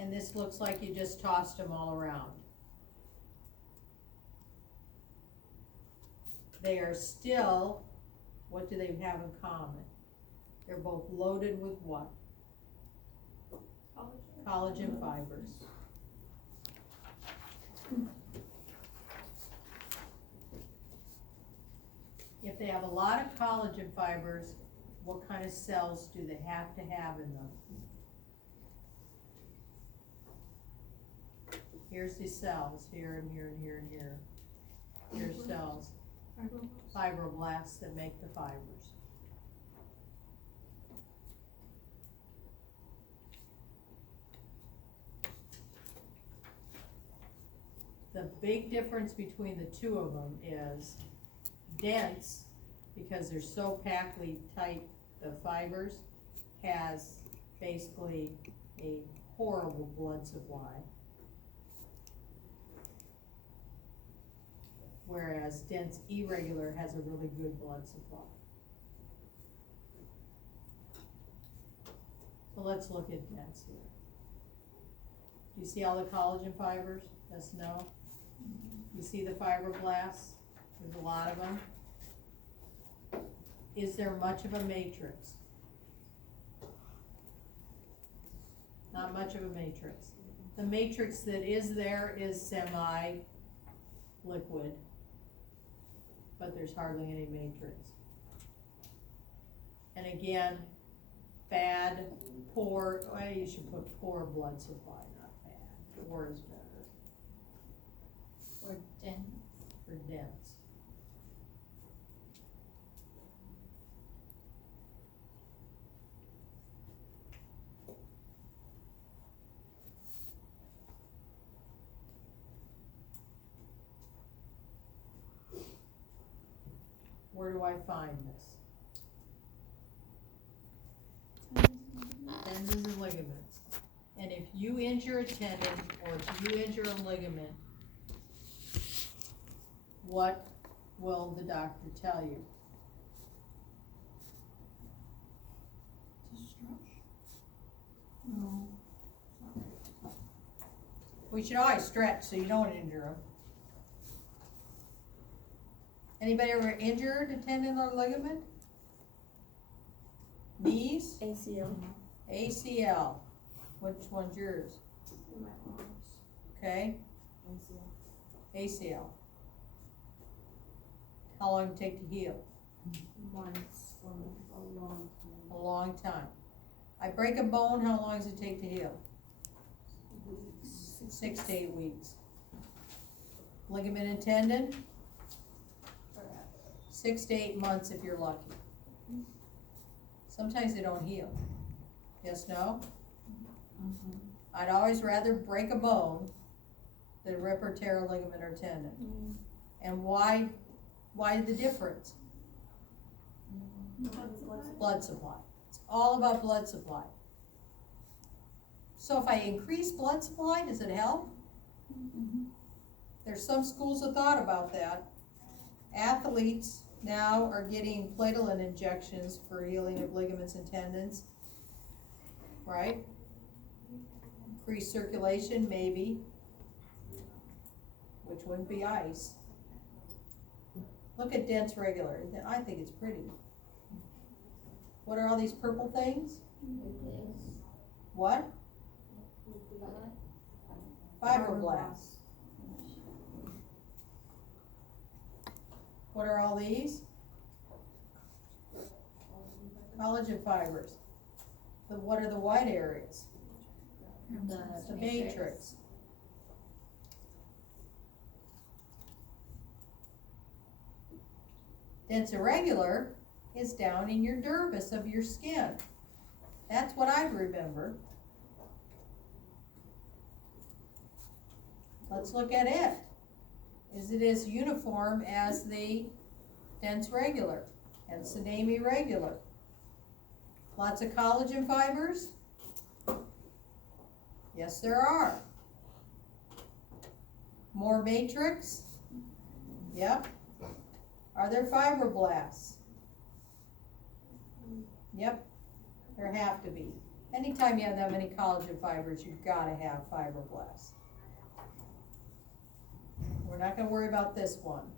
And this looks like you just tossed them all around. They are still, what do they have in common? They're both loaded with what? Collagen fibers. If they have a lot of collagen fibers, what kind of cells do they have to have in them? Here's the cells, here and here and here and here. Here's cells, fibroblasts that make the fibers. The big difference between the two of them is dense, because they're so packly tight, the fibers, has basically a horrible blood supply. Whereas dense irregular has a really good blood supply. So let's look at dense here. Do you see all the collagen fibers? Yes, no? You see the fibroblasts? There's a lot of them. Is there much of a matrix? Not much of a matrix. The matrix that is there is semi-liquid, but there's hardly any matrix. And again, bad, poor, well, you should put poor blood supply, not bad. Poor is better. Or dense. For dense. Where do I find this? Tendons and ligaments. And if you injure a tendon or if you injure a ligament, what will the doctor tell you? No. We should always stretch so you don't injure them. Anybody ever injured a tendon or ligament? Knees? ACL. ACL. Which one's yours? My arms. Okay, ACL. ACL. How long did it take to heal? Once for a long time. A long time. I break a bone, how long does it take to heal? Weeks. 6 to 8 weeks. Ligament and tendon? 6 to 8 months if you're lucky. Sometimes they don't heal. Yes, no? Mm-hmm. I'd always rather break a bone than rip or tear a ligament or tendon. And why the difference? Blood supply. It's all about blood supply. So if I increase blood supply, does it help? Mm-hmm. There's some schools of thought about that. Athletes now are getting platelet injections for healing of ligaments and tendons, right? Increase circulation, maybe, which wouldn't be ice. Look at dense regular. I think it's pretty. What are all these purple things? What? Fibroblasts. What are all these? Collagen fibers. What are the white areas? The matrix. Dense irregular is down in your dermis of your skin. That's what I'd remember. Let's look at it. Is it as uniform as the dense regular? Hence the name irregular. Lots of collagen fibers? Yes, there are. More matrix? Yep. Are there fibroblasts? Yep, there have to be. Anytime you have that many collagen fibers, you've gotta have fibroblasts. We're not gonna worry about this one.